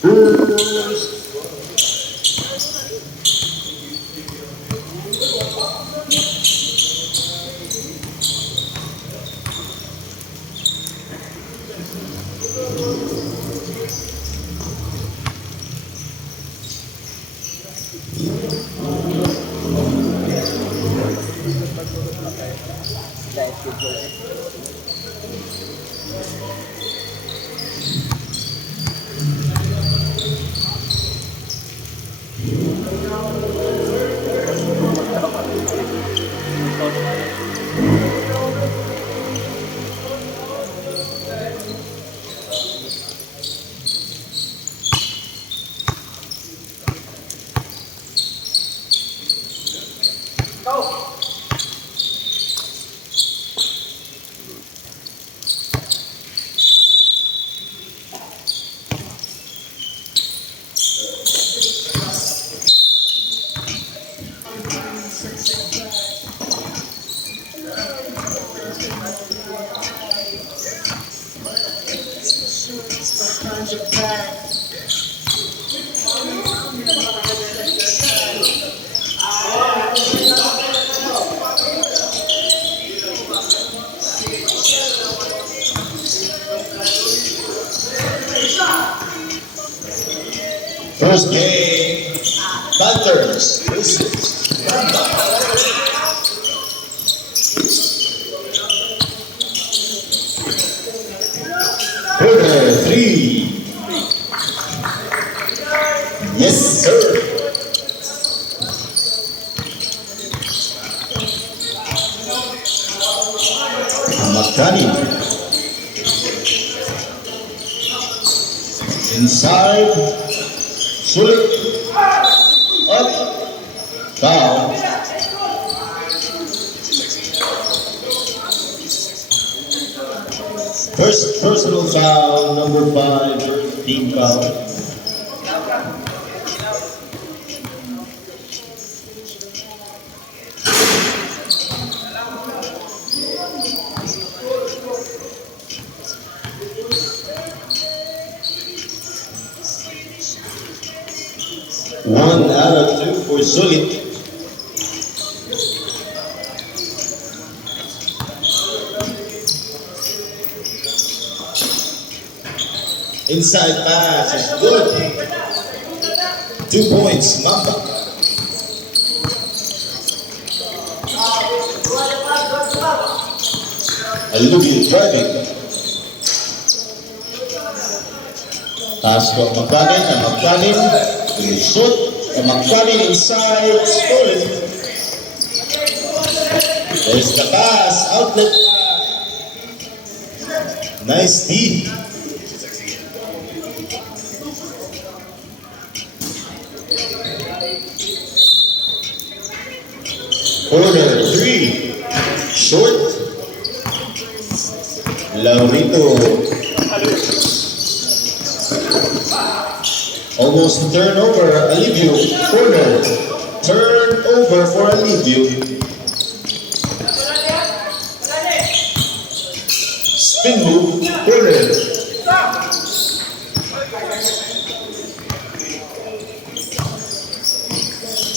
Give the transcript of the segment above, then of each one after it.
First. First game, Panthers versus Mamba. Quarter 3. Yes, sir. Makani. Inside. Sulit. Up. Down. First personal foul, number 5, team foul. One out of 2 for Sulit. Inside pass is good. 2 points, Mamba. Alubi driving. Pass from Magkanin. Shoot. Magkanin inside. Stolen. There's the pass. Outlet pass. Nice D. Quarter 3, short, Laurito, almost turnover, Alivio, corner, turnover for Alivio, spin move, corner,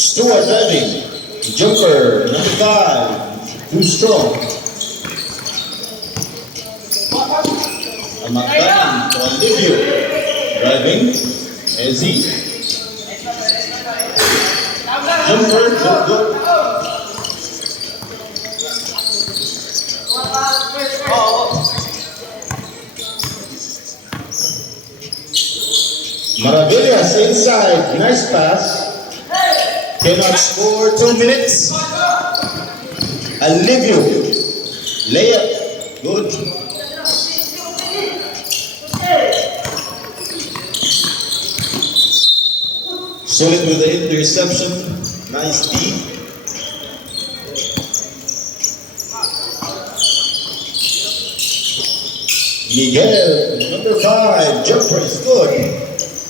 Stuart driving. Jumper, number 5, too strong. Magkanin to Alivio. Driving, Ezzy. Jumper, good. Maravillas inside, nice pass. Cannot score, 2 minutes. Alivio, layup, good. Solid with the interception, nice D. Miguel, number 5, jumper is good.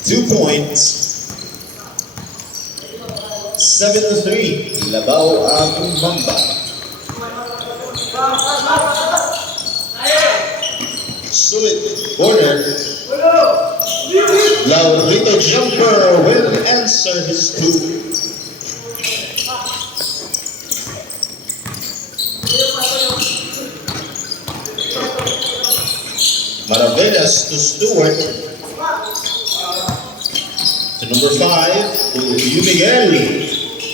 2 points. 7-3, Labaw ang Mamba. Sulit, corner. Laurito Jumper will answer his two. Maravillas to Stewart. To number 5, to Miguel.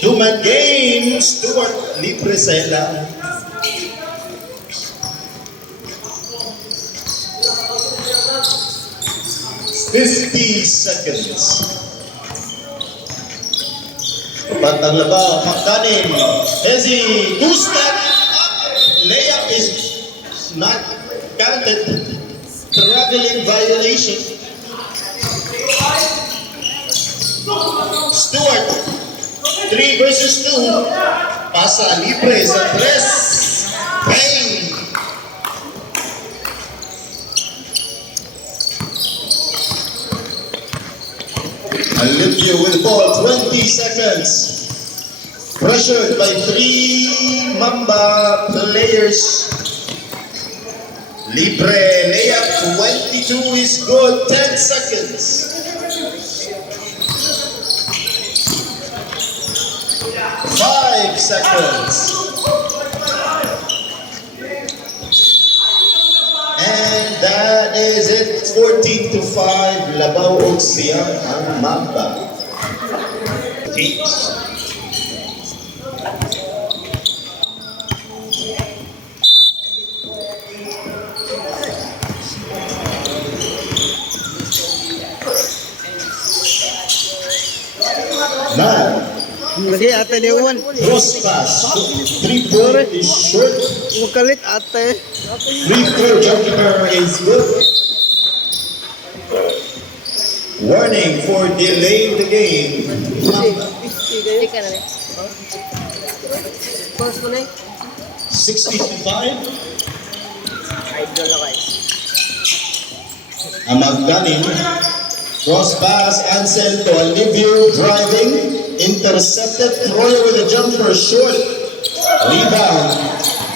Two-man game, Stewart libre sa ilang. 50 seconds. Patang labaw, Makanin. Hezi, two-step up. Layup is not counted. Traveling violation. Stewart, 3 versus 2. Pasa libre sa 3. Bang! Alivio with ball, 20 seconds. Pressured by 3 Mamba players. Libre layup, 22 is good, 10 seconds. Five seconds. And that is it, 14-5, Labaw og siyang ang Mamba. Teams. Now, Lagi ate ni Juan. cross pass, 3-point is short, Mukalit ate. free throw jumper is good. Warning for delaying the game. Ika na rin. Post ko na 60-5. Idol na kayo. Amagdanin. Cross pass, Ansel to Alivio, driving, intercepted, Troy with a jumper, short, rebound,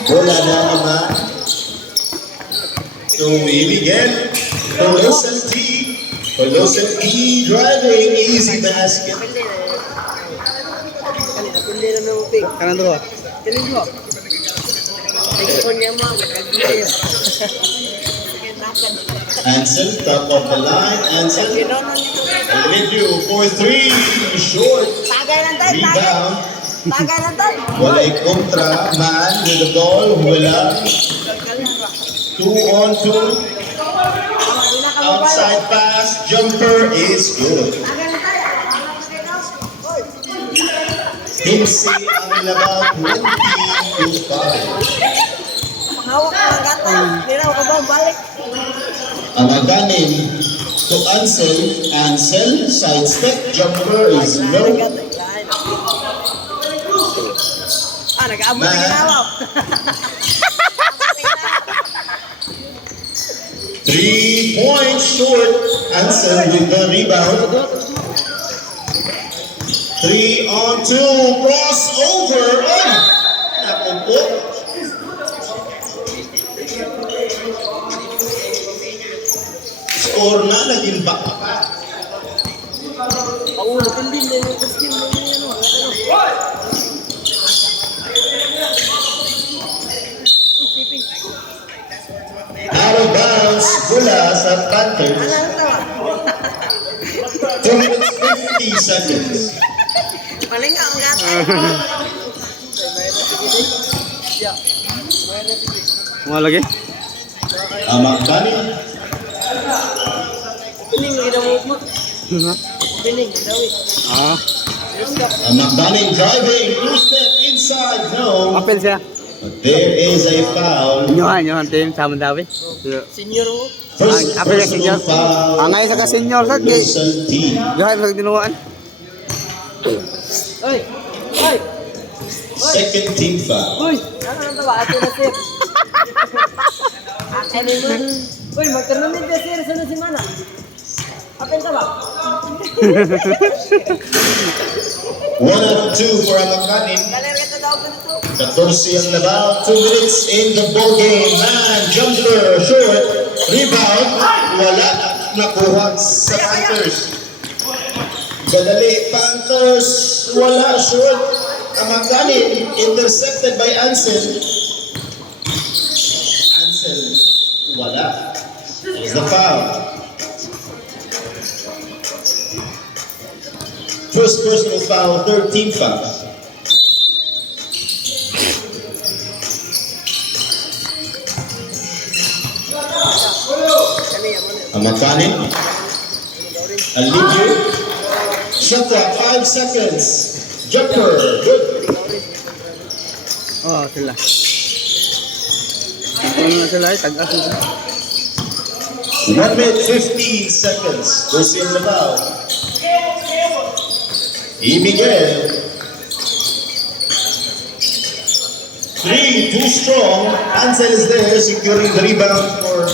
bola na naman to Miguel, Colossal T, driving, easy basket. Pili na ng pig. Kanan dulu. Pili mo. Ikaw niya mo. Ansel, top of the line, Ansel, Alivio for 3, short, Tagay lang tayo. rebound, Tagay lang tayo. walay kontra, man with the ball, wala, 2-on-2, outside pass, jumper is good. Tagay lang tayo. Himsi ang labaw, 20-5. Hawak ka ng gata. Hindi na ako ba balik. Ang aganin to Ansel, sidestep, jumper is low. Nag-aabot na ginawa. 3 points short, Ansel with the rebound. 3-on-2, crossover. Naku po. Score na, naging backpack. Paulo, tindin din yung kuskin mo yung Siping. Out of bounds, mula sa Panthers. Ano tawa? 2 minutes 50 seconds. Paling ang gata. Mau lagi? Amagdanin. Piling ginawa mo. Piling ginawa. Ah, Amagdanin driving, two-step inside, no. apel siya. But there is a foul. Nyohan team sama Dawi. Senior mo. First Apel ya senior. personal foul. Angay sa ka senior sa kay. Colossal T. Johan sa dinuwaan. Oy! Oy! Second team foul. Uy! Ano nang tawa? Ato na sir. Ano mo? Uy, magkarnamid na sir. Sana si Mana? Apen ka ba? 1 out of 2 for Amagdanin. Galer kita daw ko dito. 14 ang labaw. 2 minutes in the ball game. Man, jumper, short, rebound, wala. nakuha sa Panthers. Gadali, Panthers, wala, short. Kamakanin, intercepted by Ansel. Ansel, wala. It's the foul. First personal foul, 13 foul. Kamakanin, Alivio. Shot clock, 5 seconds. Jumper, good. Oh, sila. Ano na sila, tag-as na. 1 minute, 15 seconds. Proceed the foul. Miguel. 3, too strong. Ansel is there, securing the rebound for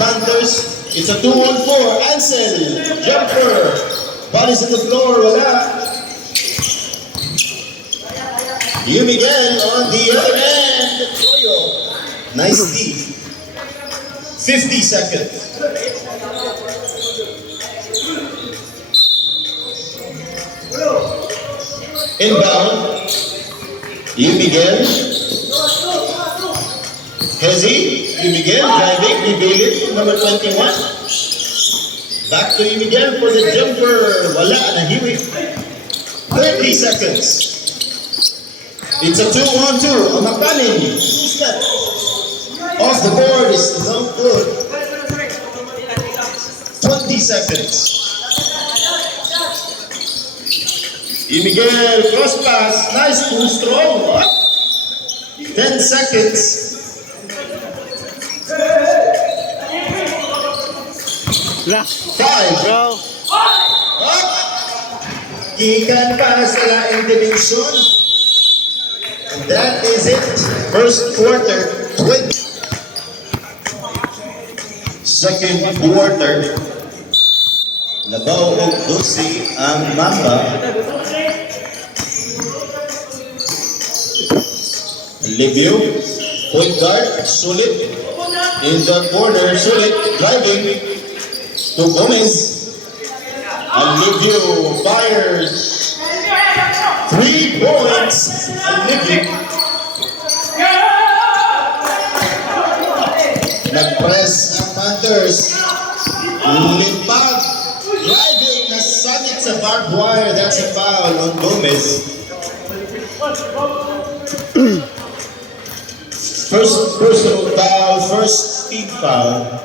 Panthers. It's a 2-on-4. Ansel, jumper. Body's on the floor, wala. Miguel on the other end. Toyo. Nice D. 50 seconds. Inbound. Miguel. Hezi. Miguel driving. Nibilit. Number 21. Back to Miguel for the jumper. Wala. Nahiwi. 30 seconds. It's a 2-on-2. Makanin. Two-step. Off the board is no good. 20 seconds. Miguel, cross pass. Nice, too strong. 10 seconds. Lah, 5. bro. Up. Ikan para sa laing dimension. And that is it. First quarter, 20. Second quarter. Labaw og 12 ang Mamba. Livio, point guard, sulit. In the corner, sulit. Driving to Gomez. Livio fires. 3 points. Livio. Nag-press ang Panthers. Limpag. Driving. Nasagit sa barbed wire. That's a foul on Gomez. First personal foul. First speed foul.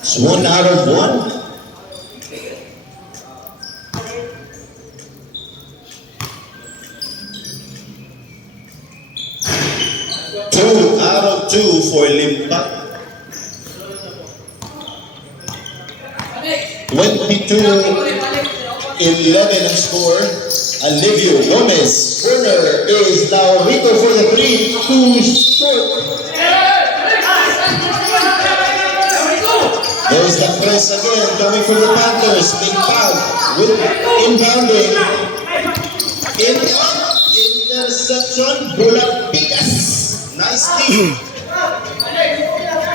It's 1 out of 1. Two out of 2 for Limpa. 22-11 ang score. Alivio Gomez. Corner is Laurito for the 3. Too short. There's the press again coming from the Panthers. Big foul with inbounding. Interception. Bulapikas. Nice team.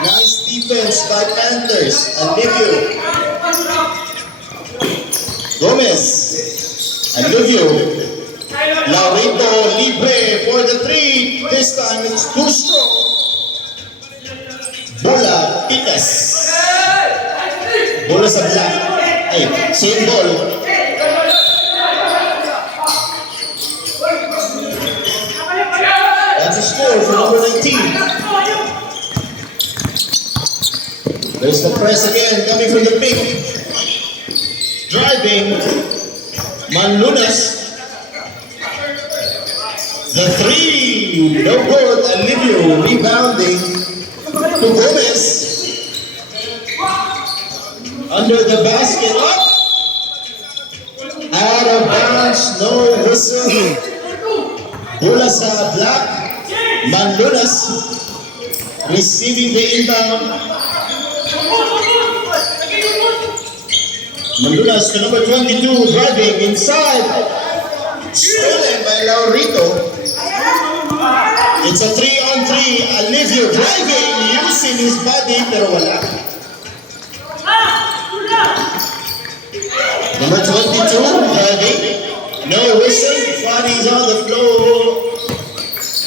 Nice defense by Panthers. Alivio. Gomez. Alivio. Laurito libre for the 3. This time it's too strong. Bulapikas. Bola sa black. Ay, same ball. That's a score for number 19. There's the press again, coming from the pick. Driving. Manlunas. The 3. No good. Alivio rebounding to Gomez. Under the basket, up. Out of bounds, no whistle. Bola sa black. Manlunas receiving the inbound. Manlunas to number 22, driving inside. Stolen by Laurito. It's a 3-on-3. Olivia driving, using his body, pero wala. Number 22, driving. No whistle, body's on the floor.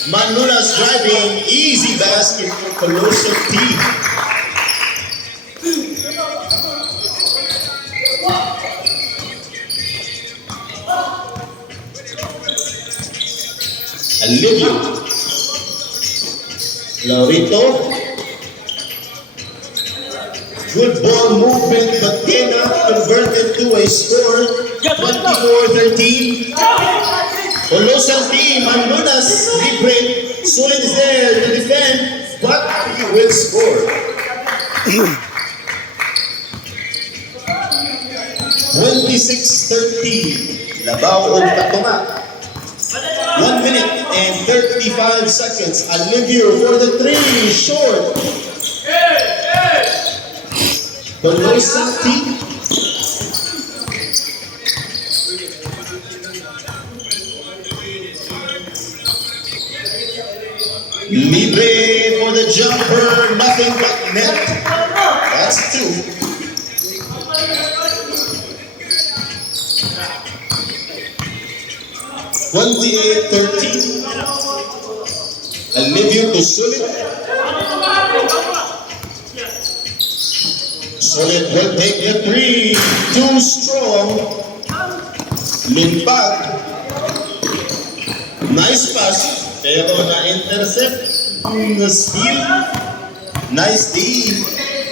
Manulas driving, easy basket for Colossal team. Olivia. Laurito. Good ball movement, but cannot convert it to a score. 24-13. Colossal team, Manunas, Libre, Solid is there to defend, but he will score. 26-13. Labaw o Tatunga. 1 minute and 35 seconds. Olivia for the three, short. Colossal team. Libre for the jumper, nothing but net. That's two. (28-13). Olivia to Sulit. Sulit will take the three. Too strong. Limpag. Nice pass. Pero na-intercept. Na-steal. Nice D.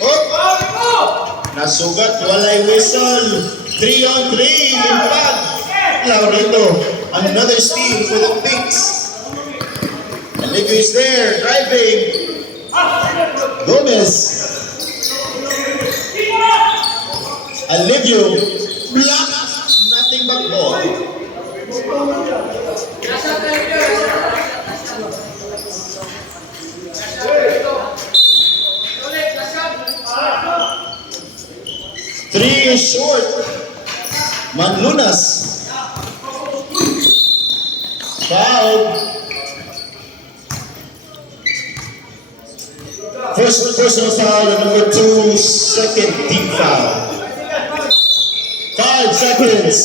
Oh! Nasugat. Walay whistle. 3-on-3. Limpag. Laurito. Another steal for the Pinks. Olivia is there. Driving. Gomez. Olivia. Block. Nothing but ball. Three is short. Manlunas. Foul. First personal foul and number 2, second team foul. 5 seconds.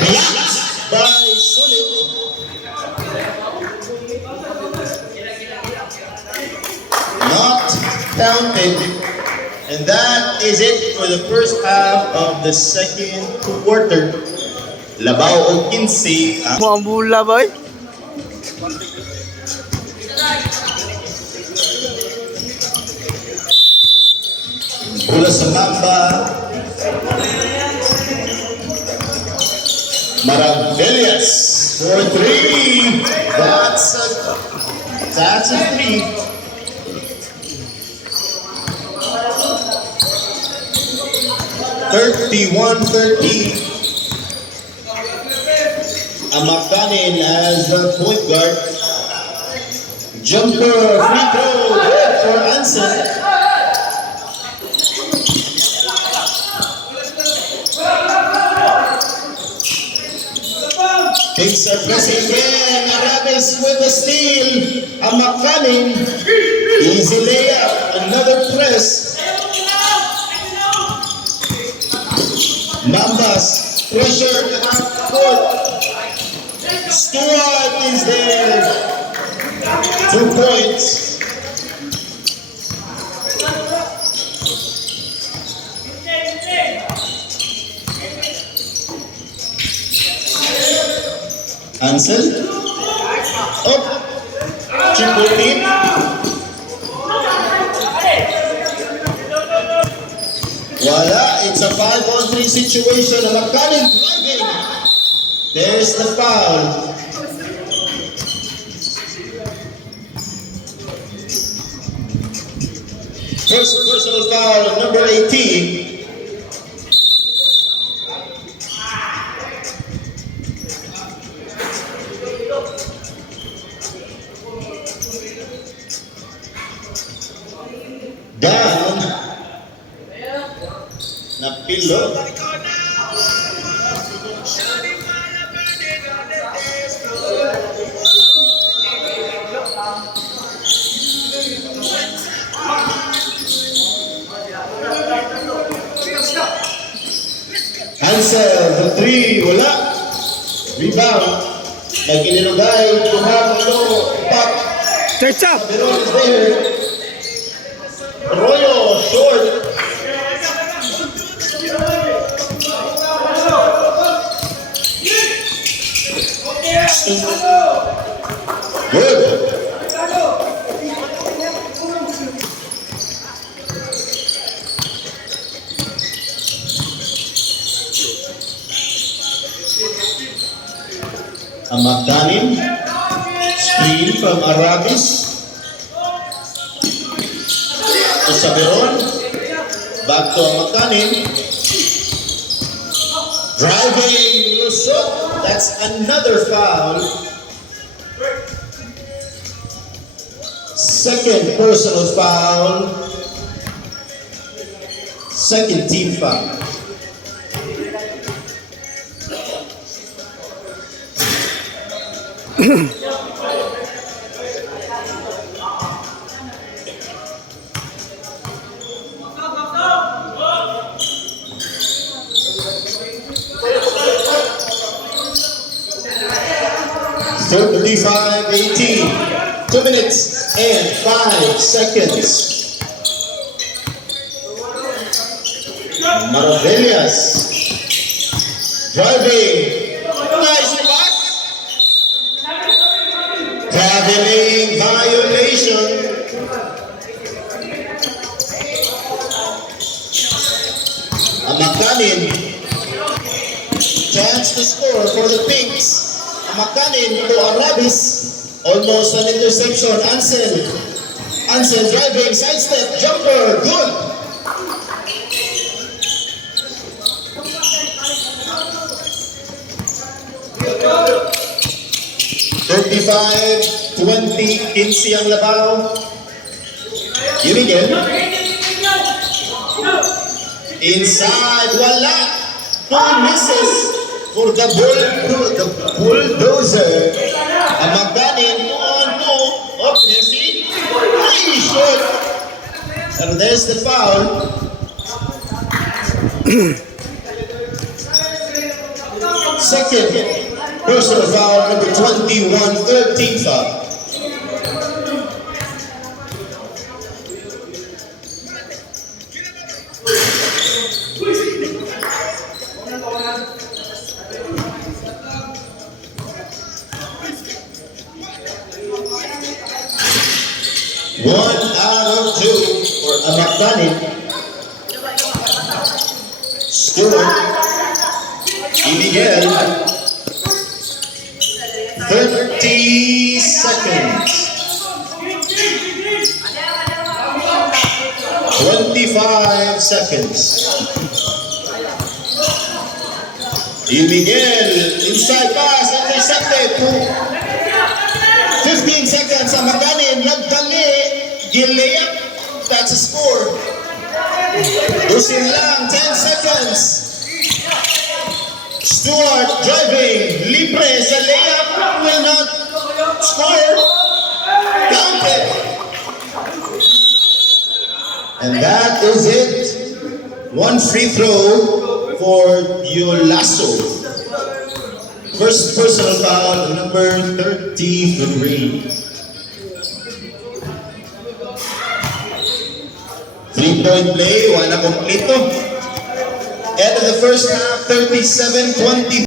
Blocked by Sulit. Not counted. And that is it for the first half of the second quarter. Labaw o 15. Mo ang bula ba eh? Bola sa Mamba. Maravillas for 3. That's a 3. (31-13). Amakanin as the point guard. Jumper, free throw, good for Anson. Kings are pressing again. Arabes with the steal. Amakanin. Easy layup. Another press. Mambas. Pressure at half court. Stewart is there. 2 points. Ansel. Up. Triple team. Voila, it's a 5-on-3 situation. Amakanin driving. There's the foul. First personal foul, number 18. Down. Napilo. the three, wala. Rebound. Nagkinilugay, tumapalo, pop. Stretch up! Pero is there. Arroyo, short. Good. Amagdanin. Screen from Arabis. To Saberon. Back to Amagdanin. Driving Lusot. That's another foul. Second personal foul. Second team foul. Third 35-18. 2 minutes and 5 seconds. Maravillas. Driving. Nice pass. Traveling violation. Amakanin. Chance to score for the Pinks. Amakanin to Arabis. Almost an interception. Ansel driving, sidestep, jumper, good. $35-20 15 ang labaw. Yun again. Inside, wala. 2 misses for the bulldozer. Amagdanin, 1-2. Oh, Nessie. Ay, short. And there's the foul. Second personal foul, number 21, 13th foul. One out of 2 for Amagdanin. Stewart. Miguel. 30 seconds. 25 seconds. Miguel, inside pass, intercepted. 15 seconds. Amagdanin, nagdali. Gilayap. That's a score. Lusin lang, 10 seconds. Stewart driving, libre sa layup, will not score. Counted. And that is it. One free throw for Yolaso. First personal foul, number 33. 3-point play, wala kompleto. End of the first half, 37-20.